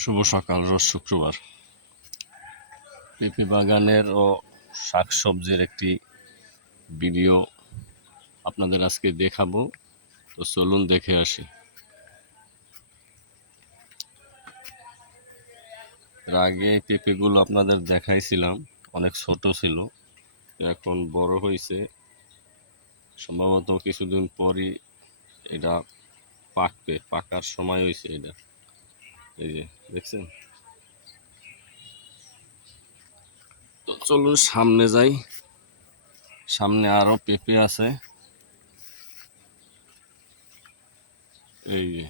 শুভ সকাল, রোজ শুক্রবার। পেঁপে বাগানের ও শাকসবজির একটি ভিডিও আপনাদের আজকে দেখাবো, তো চলুন দেখে আসি। এর আগে পেঁপেগুলো আপনাদের দেখাইছিলাম, অনেক ছোট ছিল, এখন বড় হয়েছে। সম্ভবত কিছুদিন পরই এটা পাকার সময় হয়েছে। এটা এই যে দেখছেন। তো চলুন সামনে যাই, সামনে আরো পেঁপে আছে। এই যে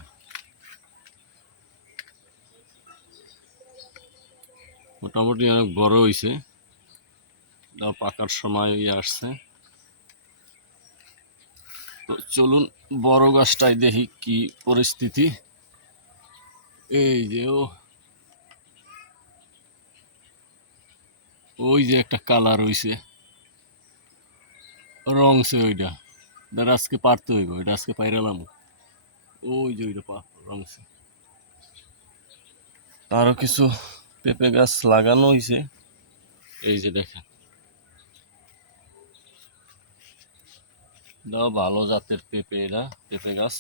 মোটামুটি অনেক বড় হয়েছে, পাকার সময় আসছে। তো চলুন বড় গাছটাই দেখি কি পরিস্থিতি। এই যে ওই যে একটা কালার হইছে, রংছে ওইটা, আজকে পারতে হইব, এটা আজকে পাইরালাম। ওই যে ওইটা রংছে। আরো কিছু পেঁপে গাছ লাগানো হয়েছে, এই যে দেখেন। দাও ভালো জাতের পেঁপে, এরা পেঁপে গাছ।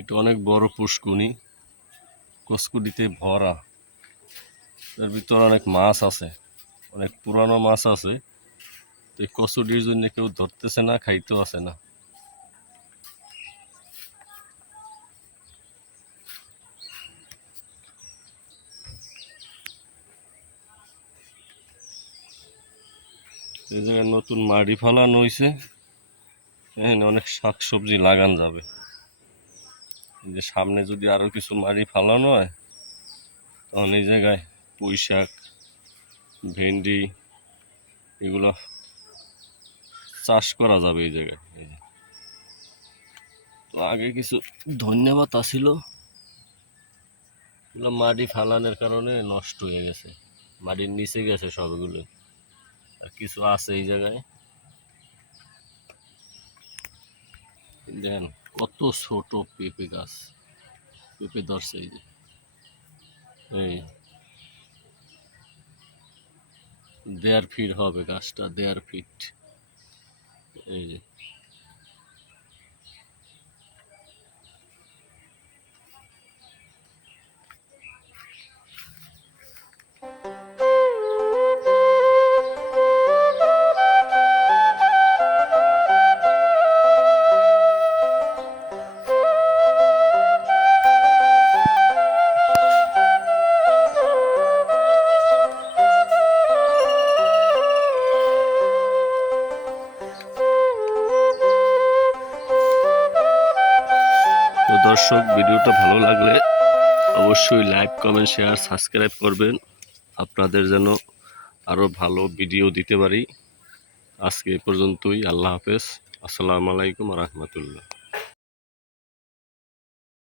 এটা অনেক বড় পুষ্কুনি, কসকুডিতে ভরা। এর ভিতরে অনেক মাছ আছে, অনেক পুরানো মাছ আছে। এই কচুডির জন্য কেউ ধরতেছে না, খাইতেও আসে না। এই জায়গায় নতুন মাটি ফালানো হয়েছে, এখানে অনেক শাকসবজি লাগান যাবে। এই যে সামনে যদি আরো কিছু মাটি ফালানো হয়, তখন এই জায়গায় পুঁই শাক, ভেন্ডি এগুলো চাষ করা যাবে এই জায়গায়। তো আগে কিছু ধন্যবাদ আসিল, এগুলো মাটি ফালানোর কারণে নষ্ট হয়ে গেছে, মাটির নিচে গেছে সবগুলো। আর কিছু আছে এই জায়গায়, দেখেন কত ছোট পেঁপে গাছ, পেঁপে ধরছে। এই যে এই 1.5 ফিট হবে গাছটা, 1.5 ফিট। এই যে তো দর্শক, ভিডিওটা ভালো লাগলে অবশ্যই লাইক, কমেন্ট, শেয়ার, সাবস্ক্রাইব করবেন, আপনাদের যেন আরো ভালো ভিডিও দিতে পারি। আজকে এ পর্যন্তই। আল্লাহ হাফেজ। আসসালামু আলাইকুম ওয়া রাহমাতুল্লাহ।